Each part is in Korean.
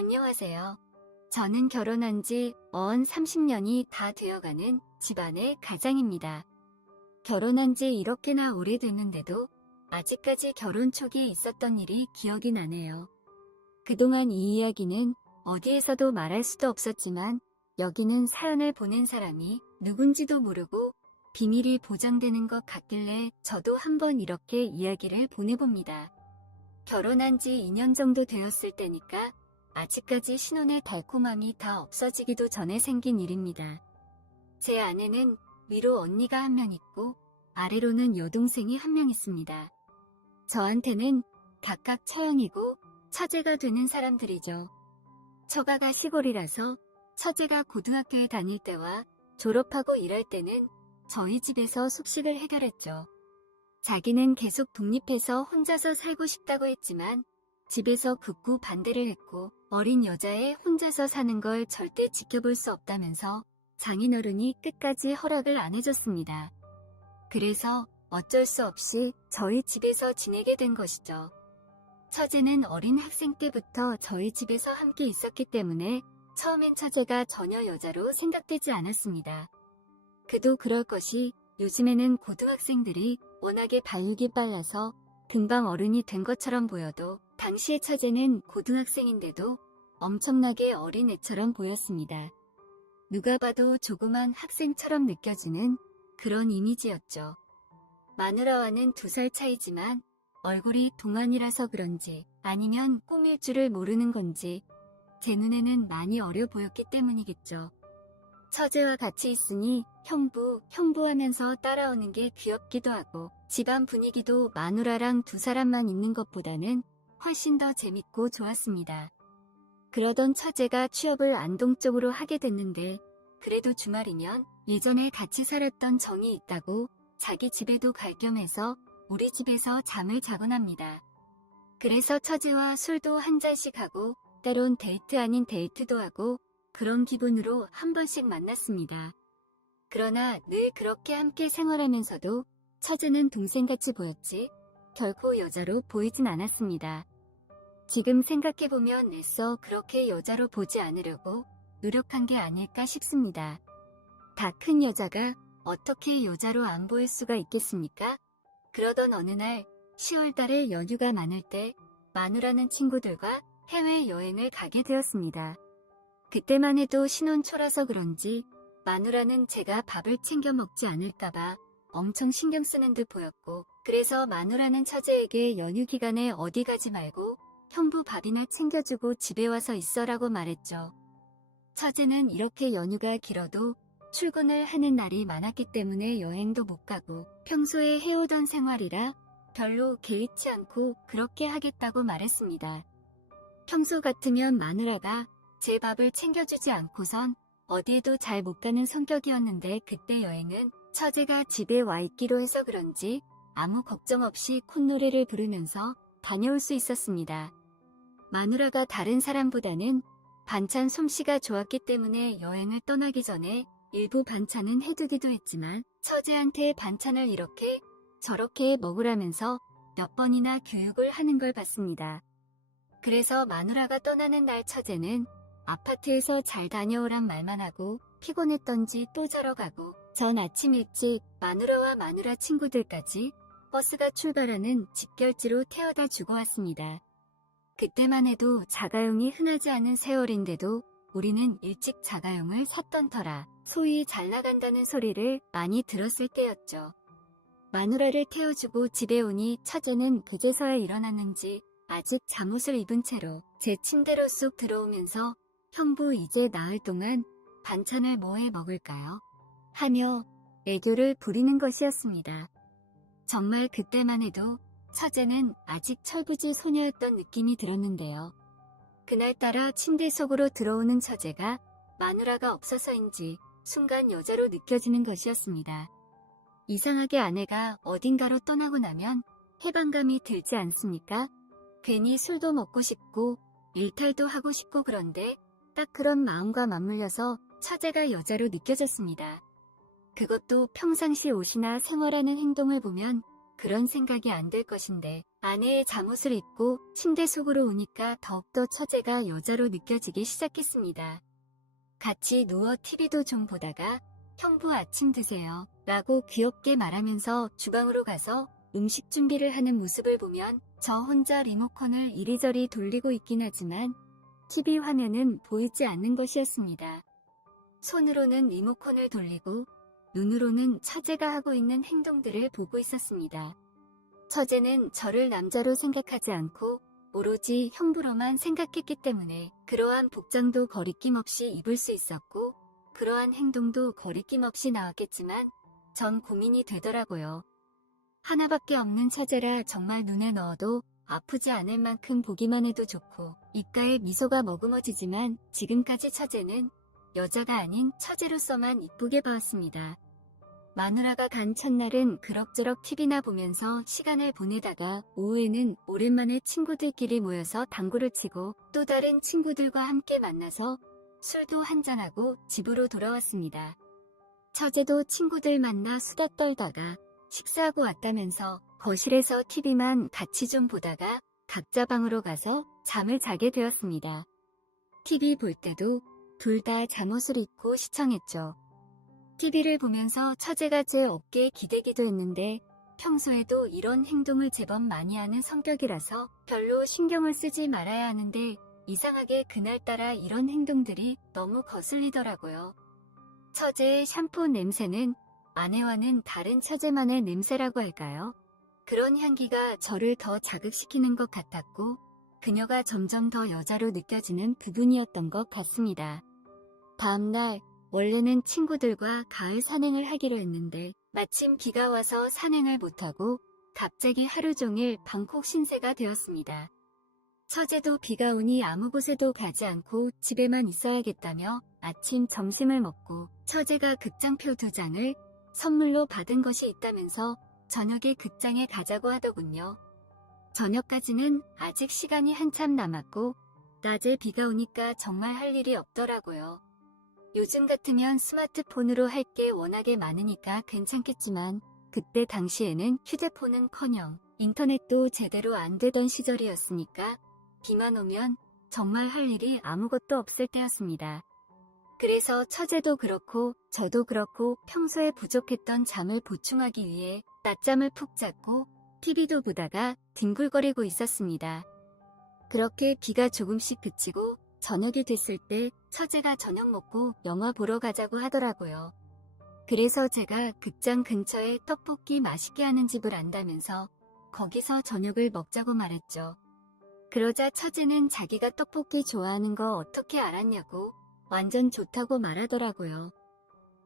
안녕하세요. 저는 결혼한 지 언 30년이 다 되어가는 집안의 가장입니다. 결혼한 지 이렇게나 오래됐는데도 아직까지 결혼 초기에 있었던 일이 기억이 나네요. 그동안 이 이야기는 어디에서도 말할 수도 없었지만 여기는 사연을 보낸 사람이 누군지도 모르고 비밀이 보장되는 것 같길래 저도 한번 이렇게 이야기를 보내봅니다. 결혼한 지 2년 정도 되었을 때니까 아직까지 신혼의 달콤함이 다 없어지기도 전에 생긴 일입니다. 제 아내는 위로 언니가 한 명 있고 아래로는 여동생이 한 명 있습니다. 저한테는 각각 처형이고 처제가 되는 사람들이죠. 처가가 시골이라서 처제가 고등학교에 다닐 때와 졸업하고 일할 때는 저희 집에서 숙식을 해결했죠. 자기는 계속 독립해서 혼자서 살고 싶다고 했지만 집에서 극구 반대를 했고 어린 여자애 혼자서 사는 걸 절대 지켜볼 수 없다면서 장인어른이 끝까지 허락을 안 해줬습니다. 그래서 어쩔 수 없이 저희 집에서 지내게 된 것이죠. 처제는 어린 학생 때부터 저희 집에서 함께 있었기 때문에 처음엔 처제가 전혀 여자로 생각되지 않았습니다. 그도 그럴 것이 요즘에는 고등학생들이 워낙에 발육이 빨라서 금방 어른이 된 것처럼 보여도 당시의 처제는 고등학생인데도 엄청나게 어린 애처럼 보였습니다. 누가 봐도 조그만 학생처럼 느껴지는 그런 이미지였죠. 마누라와는 2살 차이지만 얼굴이 동안이라서 그런지 아니면 꿈일 줄을 모르는 건지 제 눈에는 많이 어려 보였기 때문이겠죠. 처제와 같이 있으니 형부 하면서 따라오는 게 귀엽기도 하고 집안 분위기도 마누라랑 2사람만 있는 것보다는 훨씬 더 재밌고 좋았습니다. 그러던 처제가 취업을 안동 쪽으로 하게 됐는데 그래도 주말이면 예전에 같이 살았던 정이 있다고 자기 집에도 갈 겸해서 우리 집에서 잠을 자곤 합니다. 그래서 처제와 술도 한 잔씩 하고 때론 데이트 아닌 데이트도 하고 그런 기분으로 한 번씩 만났습니다. 그러나 늘 그렇게 함께 생활하면서도 처제는 동생같이 보였지 결코 여자로 보이진 않았습니다. 지금 생각해보면 애써 그렇게 여자로 보지 않으려고 노력한 게 아닐까 싶습니다. 다 큰 여자가 어떻게 여자로 안 보일 수가 있겠습니까? 그러던 어느 날 10월달에 연휴가 많을 때 마누라는 친구들과 해외여행을 가게 되었습니다. 그때만 해도 신혼 초라서 그런지 마누라는 제가 밥을 챙겨 먹지 않을까봐 엄청 신경 쓰는 듯 보였고 그래서 마누라는 처제에게 연휴 기간에 어디 가지 말고 형부 밥이나 챙겨주고 집에 와서 있어라고 말했죠. 처제는 이렇게 연휴가 길어도 출근을 하는 날이 많았기 때문에 여행도 못 가고 평소에 해오던 생활이라 별로 개의치 않고 그렇게 하겠다고 말했습니다. 평소 같으면 마누라가 제 밥을 챙겨주지 않고선 어디에도 잘 못 가는 성격이었는데 그때 여행은 처제가 집에 와 있기로 해서 그런지 아무 걱정 없이 콧노래를 부르면서 다녀올 수 있었습니다. 마누라가 다른 사람보다는 반찬 솜씨가 좋았기 때문에 여행을 떠나기 전에 일부 반찬은 해두기도 했지만 처제한테 반찬을 이렇게 저렇게 먹으라면서 몇 번이나 교육을 하는 걸 봤습니다. 그래서 마누라가 떠나는 날 처제는 아파트에서 잘 다녀오란 말만 하고 피곤했던지 또 자러 가고 전 아침 일찍 마누라와 마누라 친구들까지 버스가 출발하는 집결지로 태워다 주고 왔습니다. 그때만 해도 자가용이 흔하지 않은 세월인데도 우리는 일찍 자가용을 샀던 터라 소위 잘 나간다는 소리를 많이 들었을 때였죠. 마누라를 태워주고 집에 오니 처제는 그제서야 일어났는지 아직 잠옷을 입은 채로 제 침대로 쑥 들어오면서 형부 이제 나흘 동안 반찬을 뭐 해 먹을까요? 하며 애교를 부리는 것이었습니다. 정말 그때만 해도 처제는 아직 철부지 소녀였던 느낌이 들었는데요. 그날따라 침대 속으로 들어오는 처제가 마누라가 없어서인지 순간 여자로 느껴지는 것이었습니다. 이상하게 아내가 어딘가로 떠나고 나면 해방감이 들지 않습니까? 괜히 술도 먹고 싶고 일탈도 하고 싶고 그런데 딱 그런 마음과 맞물려서 처제가 여자로 느껴졌습니다. 그것도 평상시 옷이나 생활하는 행동을 보면 그런 생각이 안 들 것인데 아내의 잠옷을 입고 침대 속으로 오니까 더욱더 처제가 여자로 느껴지기 시작했습니다. 같이 누워 TV도 좀 보다가 형부 아침 드세요 라고 귀엽게 말하면서 주방으로 가서 음식 준비를 하는 모습을 보면 저 혼자 리모컨을 이리저리 돌리고 있긴 하지만 TV 화면은 보이지 않는 것이었습니다. 손으로는 리모컨을 돌리고 눈으로는 처제가 하고 있는 행동들을 보고 있었습니다. 처제는 저를 남자로 생각하지 않고 오로지 형부로만 생각했기 때문에 그러한 복장도 거리낌 없이 입을 수 있었고 그러한 행동도 거리낌 없이 나왔겠지만 전 고민이 되더라고요. 하나밖에 없는 처제라 정말 눈에 넣어도 아프지 않을 만큼 보기만 해도 좋고 입가에 미소가 머금어지지만 지금까지 처제는 여자가 아닌 처제로서만 이쁘게 봐왔습니다. 마누라가 간 첫날은 그럭저럭 TV나 보면서 시간을 보내다가 오후에는 오랜만에 친구들끼리 모여서 당구를 치고 또 다른 친구들과 함께 만나서 술도 한잔하고 집으로 돌아왔습니다. 처제도 친구들 만나 수다 떨다가 식사하고 왔다면서 거실에서 TV만 같이 좀 보다가 각자 방으로 가서 잠을 자게 되었습니다. TV 볼 때도 둘 다 잠옷을 입고 시청했죠. TV를 보면서 처제가 제 어깨에 기대기도 했는데 평소에도 이런 행동을 제법 많이 하는 성격이라서 별로 신경을 쓰지 말아야 하는데 이상하게 그날따라 이런 행동들이 너무 거슬리더라고요. 처제의 샴푸 냄새는 아내와는 다른 처제만의 냄새라고 할까요? 그런 향기가 저를 더 자극시키는 것 같았고 그녀가 점점 더 여자로 느껴지는 부분이었던 것 같습니다. 다음날 원래는 친구들과 가을 산행을 하기로 했는데 마침 비가 와서 산행을 못하고 갑자기 하루 종일 방콕 신세가 되었습니다. 처제도 비가 오니 아무 곳에도 가지 않고 집에만 있어야겠다며 아침 점심을 먹고 처제가 극장표 2장을 선물로 받은 것이 있다면서 저녁에 극장에 가자고 하더군요. 저녁까지는 아직 시간이 한참 남았고 낮에 비가 오니까 정말 할 일이 없더라고요. 요즘 같으면 스마트폰으로 할 게 워낙에 많으니까 괜찮겠지만 그때 당시에는 휴대폰은커녕 인터넷도 제대로 안 되던 시절이었으니까 비만 오면 정말 할 일이 아무것도 없을 때였습니다. 그래서 처제도 그렇고 저도 그렇고 평소에 부족했던 잠을 보충하기 위해 낮잠을 푹 잤고 TV도 보다가 뒹굴거리고 있었습니다. 그렇게 비가 조금씩 그치고 저녁이 됐을 때 처제가 저녁 먹고 영화 보러 가자고 하더라고요. 그래서 제가 극장 근처에 떡볶이 맛있게 하는 집을 안다면서 거기서 저녁을 먹자고 말했죠. 그러자 처제는 자기가 떡볶이 좋아하는 거 어떻게 알았냐고 완전 좋다고 말하더라고요.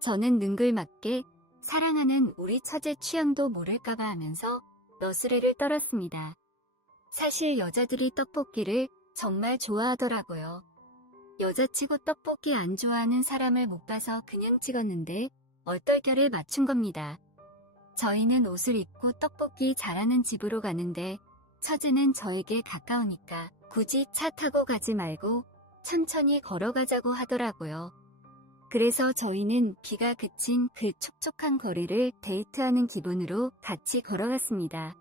저는 능글맞게 사랑하는 우리 처제 취향도 모를까봐 하면서 너스레를 떨었습니다. 사실 여자들이 떡볶이를 정말 좋아하더라고요. 여자치고 떡볶이 안 좋아하는 사람을 못 봐서 그냥 찍었는데 얼떨결에 맞춘 겁니다. 저희는 옷을 입고 떡볶이 잘하는 집으로 가는데 처제는 저에게 가까우니까 굳이 차 타고 가지 말고 천천히 걸어가자고 하더라고요. 그래서 저희는 비가 그친 그 촉촉한 거리를 데이트하는 기분으로 같이 걸어갔습니다.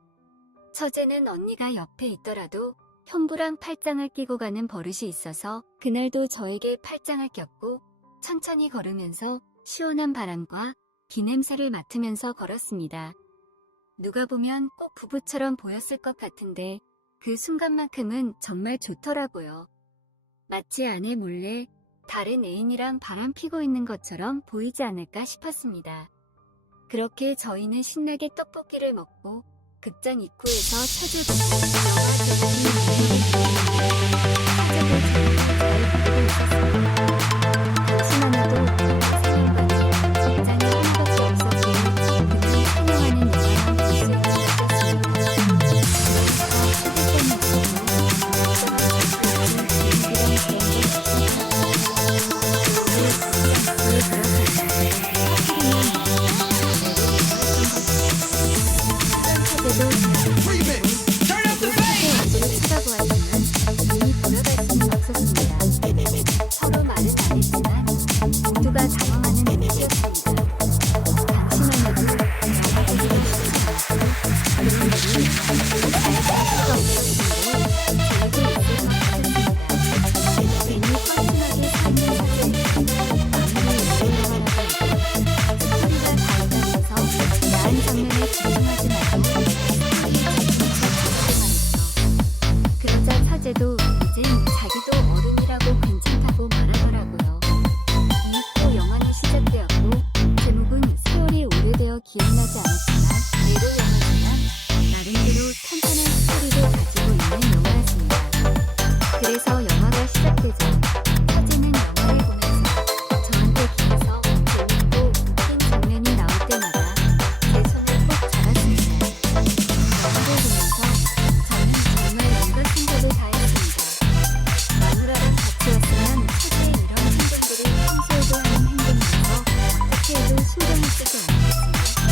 처제는 언니가 옆에 있더라도 형부랑 팔짱을 끼고 가는 버릇이 있어서 그날도 저에게 팔짱을 꼈고 천천히 걸으면서 시원한 바람과 비 냄새를 맡으면서 걸었습니다. 누가 보면 꼭 부부처럼 보였을 것 같은데 그 순간만큼은 정말 좋더라고요. 마치 아내 몰래 다른 애인이랑 바람 피고 있는 것처럼 보이지 않을까 싶었습니다. 그렇게 저희는 신나게 떡볶이를 먹고 극장 입구에서 처제 보고 쳐다보았지만 눈이 돌아갈 시작되죠. 처제는 영화를 보면서 저한테 기대서 재밌고 웃긴 장면이 나올 때마다 제 손을 꼭 잡았습니다. 영화를 보면서 저는 정말 온갖 생각을 다 했습니다. 마누라랑 같이 왔으면 처제의 이런 행동들이 평소에도 하는 행동이라서 어떻게 해도 신경을 쓰지 않았지만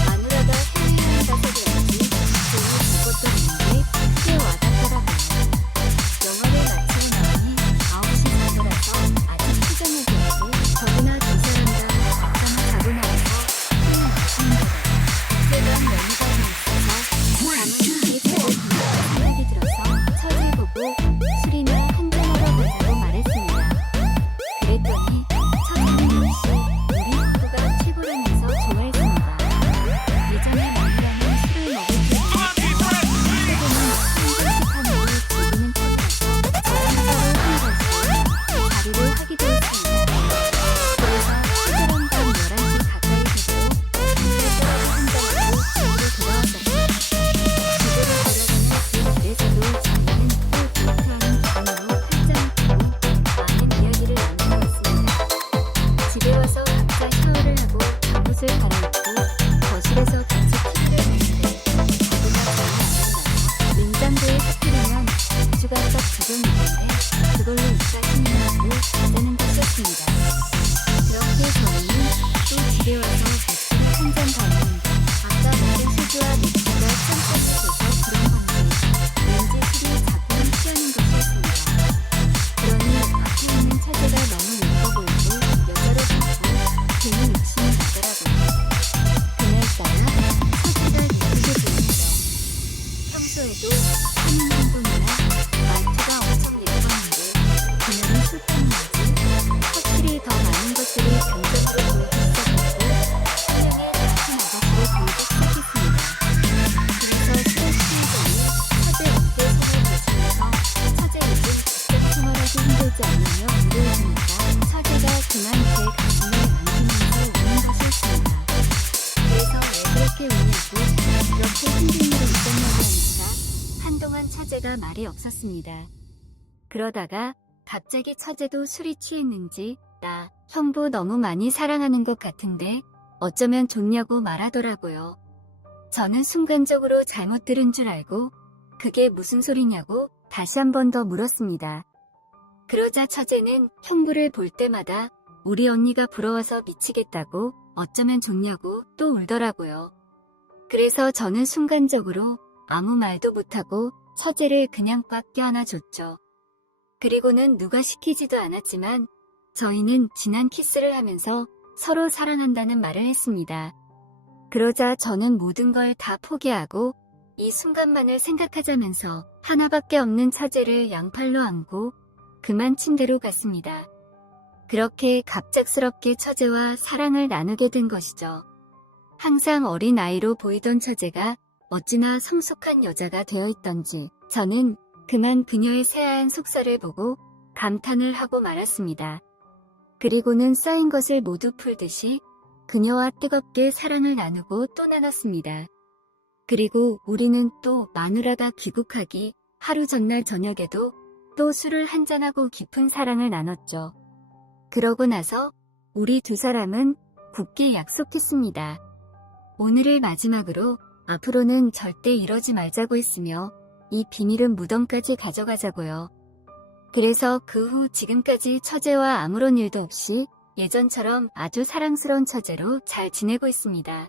마누라가 해외여행 가서 그런지 돈을 벌것도 없는데 크게 와닿더라고요. 영화를 마치고 나오니 9시 반이라서 아직 시간이 되었고 저보다 두 사람 다 잠깐만 자고 나와서 술을 마십니다. 그때가 연휴감이 있어서 잠은 자기 차를 보며 생각이 들어서 처제 보고 술이나 한잔하러 가자고 말했습니다. 그랬더니 처제는 역시 우리 부부가 최고라면서 좋아했습니다. 예전에 마누라는 술을 먹을 때 처제는 한잔씩하느라 즐기는 척이라서 저랑 서로 한 번씩 자리를 하기도 했습니다. 그래서 처제랑 밤 11시 가까이 되고 술자리 한잔하고 집으로 돌아왔었어요. 집으로 돌아가는 그 길에서도 저희는 또 데이트하는 기분으로 팔짱을 끼고 많은 이야기를 나누고 있습니다. 집에 와서 각자 샤워를 하고 잠옷을 갈아입고 거실에서 같이 TV를 보는데 저보다 저희 아내가 냉장고에 터뜨리면 맥주가 썩 조정이던데 그걸로 이따 신문하고 자자는 것이었습니다. 그렇게 저희는 또 집에 와서 맥주를 한잔 더 먹는데 아까 먹은 소주와 맥주가 짬뽕이 돼서 그런 건지 왠지 술이 자꾸만 취하는 것이었습니다. 그러니 앞에 있는 처제가 너무 예뻐 보이고 여자로 보고 괜히 욕심이 나더라고요. 그날따라 처제가 예쁘게 보였죠. 평소에도 하는 행동이나 말투가 엄청 예뻤는데 그날은 술 때문인지 확실히 더 많은 것들이 감정으로 보이기 시작했고 분명히 같은 아저씨로 보이기 시작했습니다. 그래서 술을 취한 저는 처제 어깨 손을 대시면서 처제 요즘 직접 생활하기 힘들지 않냐며 물어주니까 처제가 그만 제 가슴을 안기면서 우는 것이었습니다. 그래서 왜 그렇게 우냐고 그렇게 힘든 일이 있었냐고 하니까 한동안 처제가 말이 없었습니다. 그러다가 갑자기 처제도 술이 취했는지 나 형부 너무 많이 사랑하는 것 같은데 어쩌면 좋냐고 말하더라고요. 저는 순간적으로 잘못 들은 줄 알고 그게 무슨 소리냐고 다시 한 번 더 물었습니다. 그러자 처제는 형부를 볼 때마다 우리 언니가 부러워서 미치겠다고 어쩌면 좋냐고 또 울더라고요. 그래서 저는 순간적으로 아무 말도 못하고 처제를 그냥 꽉 껴안아줬죠. 그리고는 누가 시키지도 않았지만 저희는 진한 키스를 하면서 서로 사랑한다는 말을 했습니다. 그러자 저는 모든 걸 다 포기하고 이 순간만을 생각하자면서 하나밖에 없는 처제를 양팔로 안고 그만 침대로 갔습니다. 그렇게 갑작스럽게 처제와 사랑을 나누게 된 것이죠. 항상 어린 아이로 보이던 처제가 어찌나 성숙한 여자가 되어 있던지 저는 그만 그녀의 새하얀 속살을 보고 감탄을 하고 말았습니다. 그리고는 쌓인 것을 모두 풀듯이 그녀와 뜨겁게 사랑을 나누고 또 나눴습니다. 그리고 우리는 또 마누라가 귀국하기 하루 전날 저녁에도 또 술을 한잔하고 깊은 사랑을 나눴죠. 그러고 나서 우리 두 사람은 굳게 약속했습니다. 오늘을 마지막으로 앞으로는 절대 이러지 말자고 했으며 이 비밀은 무덤까지 가져가자고요. 그래서 그 후 지금까지 처제와 아무런 일도 없이 예전처럼 아주 사랑스러운 처제로 잘 지내고 있습니다.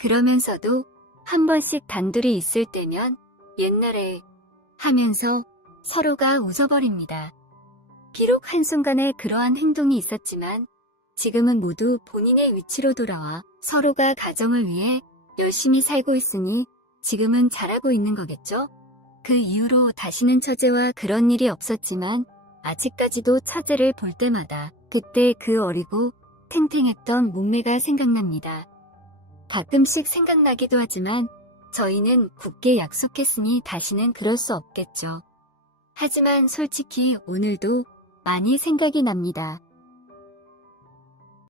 그러면서도 한 번씩 단둘이 있을 때면 옛날에 하면서 서로가 웃어버립니다. 비록 한순간에 그러한 행동이 있었지만 지금은 모두 본인의 위치로 돌아와 서로가 가정을 위해 열심히 살고 있으니 지금은 잘하고 있는 거겠죠? 그 이후로 다시는 처제와 그런 일이 없었지만 아직까지도 처제를 볼 때마다 그때 그 어리고 탱탱했던 몸매가 생각납니다. 가끔씩 생각나기도 하지만 저희는 굳게 약속했으니 다시는 그럴 수 없겠죠. 하지만 솔직히 오늘도 많이 생각이 납니다.